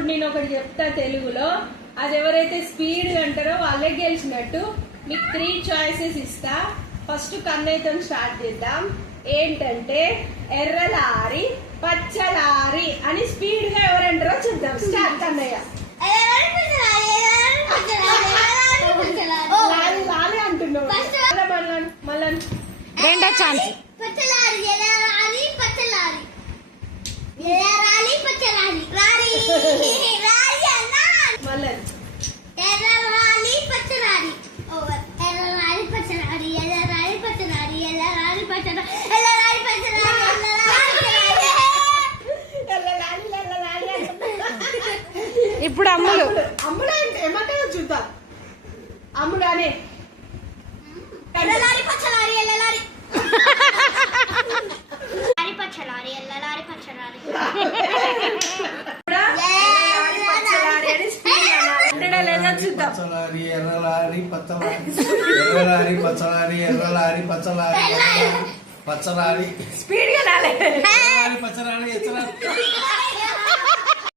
ఇప్పుడు నేను ఒకటి చెప్తా తెలుగులో, అది ఎవరైతే స్పీడ్ అంటారో వాళ్ళే గెలిచినట్టు. మీకు 3 చాయిసెస్ ఇస్తా. ఫస్ట్ కన్నయ్యతో స్టార్ట్ చేద్దాం. ఏంటంటే ఎర్రలారి పచ్చలారి అని స్పీడ్ గా ఎవరంటారో చూద్దాం. స్టార్ట్ కన్నయ్య. లాలి అంటున్నావు. మళ్ళీ రెండో ఛాన్స్. పచ్చలారి ఎర్రలారి పచ్చలారి ఎర్రలారి పచ్చలారి రారి రారి అన్నా మళ్ళీ ఎర్రలారి పచ్చలారి ఓవర్ ఎర్రలారి పచ్చలారి ఎర్రలారి పచ్చలారి ఎర్రలారి పచ్చలారి ఎర్రలారి పచ్చలారి ఇప్పుడు అమ్ములు. అమ్ముడు అంటే ఏమంటారో చూద్దాం. అమ్ముడు అనే ఎర్రలారి పచ్చలారి ఎర్రలారి పచ్చలారి ఎర్రలారి పచ్చలారి లేదా చూద్దాం. పచ్చలారి ఎర్రలారి పచ్చలారి ఎర్రలారి పచ్చలారి ఎర్రలారి పచ్చలారి పచ్చలారి స్పీడ్ గా రాలే. పచ్చలారి ఎచ్చలారి